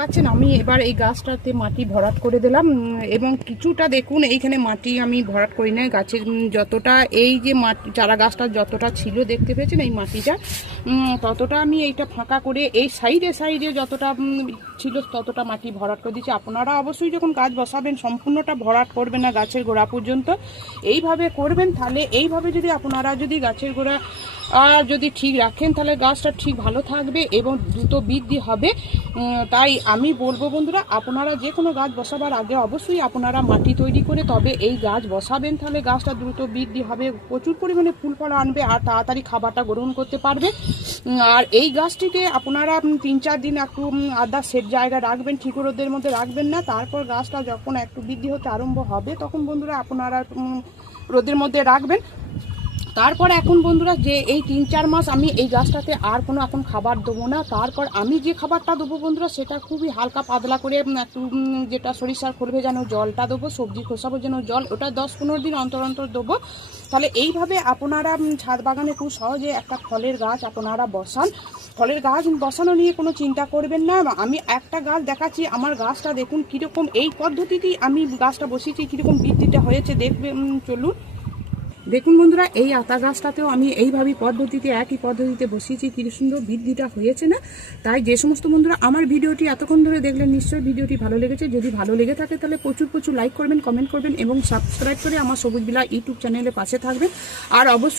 পাচ্ছেন আমি এবার এই গাছটাতে মাটি ভরাট করে দিলাম এবং কিছুটা দেখুন এইখানে মাটি আমি ভরাট করি না গাছের যতটা এই যে মাটি চারা গাছটা যতটা ছিল দেখতে পেয়েছেন এই মাটিটা ততটা আমি এইটা ফাঁকা করে এই সাইডে যতটা ছিল ততটা মাটি ভরাট করে দিচ্ছি। আপনারা অবশ্যই যখন গাছ বসাবেন সম্পূর্ণটা ভরাট করবেন না গাছের গোড়া পর্যন্ত, এইভাবে করবেন। তাহলে এইভাবে যদি আপনারা যদি গাছের গোড়া যদি ঠিক রাখেন তাহলে গাছটা ঠিক ভালো থাকবে এবং দ্রুত বৃদ্ধি হবে। তাই আমি বলবো বন্ধুরা, আপনারা যে কোনো গাছ বসাবার আগে অবশ্যই আপনারা মাটি তৈরি করে তবে এই গাছ বসাবেন, তাহলে গাছটা দ্রুত বৃদ্ধি হবে, প্রচুর পরিমাণে ফুল ফল আনবে আর তাড়াতাড়ি খাবারটা গ্রহণ করতে পারবে। আর এই গাছটিকে আপনারা 3-4 দিন একটু আদা সেট জায়গা রাখবেন, ঠিক রোদের মধ্যে রাখবেন না। তারপর গাছটা যখন একটু বৃদ্ধি হতে আরম্ভ হবে তখন বন্ধুরা আপনারা রোদের মধ্যে রাখবেন। তারপর এখন বন্ধুরা যে এই 3-4 মাস আমি এই গাছটাতে আর কোনো এখন খাবার দেবো না। তারপর আমি যে খাবারটা দেবো বন্ধুরা সেটা খুবই হালকা পাতলা করে একটু যেটা সরিষার খোল ভেজানো জলটা দেবো, সবজি খোসা ভেজানো জল, ওটা 10-15 দিন অন্তর অন্তর দেবো। তাহলে এইভাবে আপনারা ছাদ বাগানে খুব সহজে একটা ফলের গাছ আপনারা বসান। ফলের গাছ বসানো নিয়ে কোনো চিন্তা করবেন না। আমি একটা গাছ দেখাচ্ছি, আমার গাছটা দেখুন কীরকম, এই পদ্ধতিতেই আমি গাছটা বসিয়েছি, কীরকম বৃদ্ধিটা হয়েছে দেখবেন। চলুন দেখুন বন্ধুরা, এই আতা গাছটাতেও আমি এইভাবেই পদ্ধতিতে একই পদ্ধতিতে বসিয়েছি, কী সুন্দর বৃদ্ধিটা হয়েছে না। তাই যে সমস্ত বন্ধুরা আমার ভিডিওটি এতক্ষণ ধরে দেখলেন নিশ্চয়ই ভিডিওটি ভালো লেগেছে। যদি ভালো লেগে থাকে তাহলে প্রচুর লাইক করবেন, কমেন্ট করবেন এবং সাবস্ক্রাইব করে আমার সবুজ বিলা ইউটিউব চ্যানেলের পাশে থাকবেন। আর অবশ্যই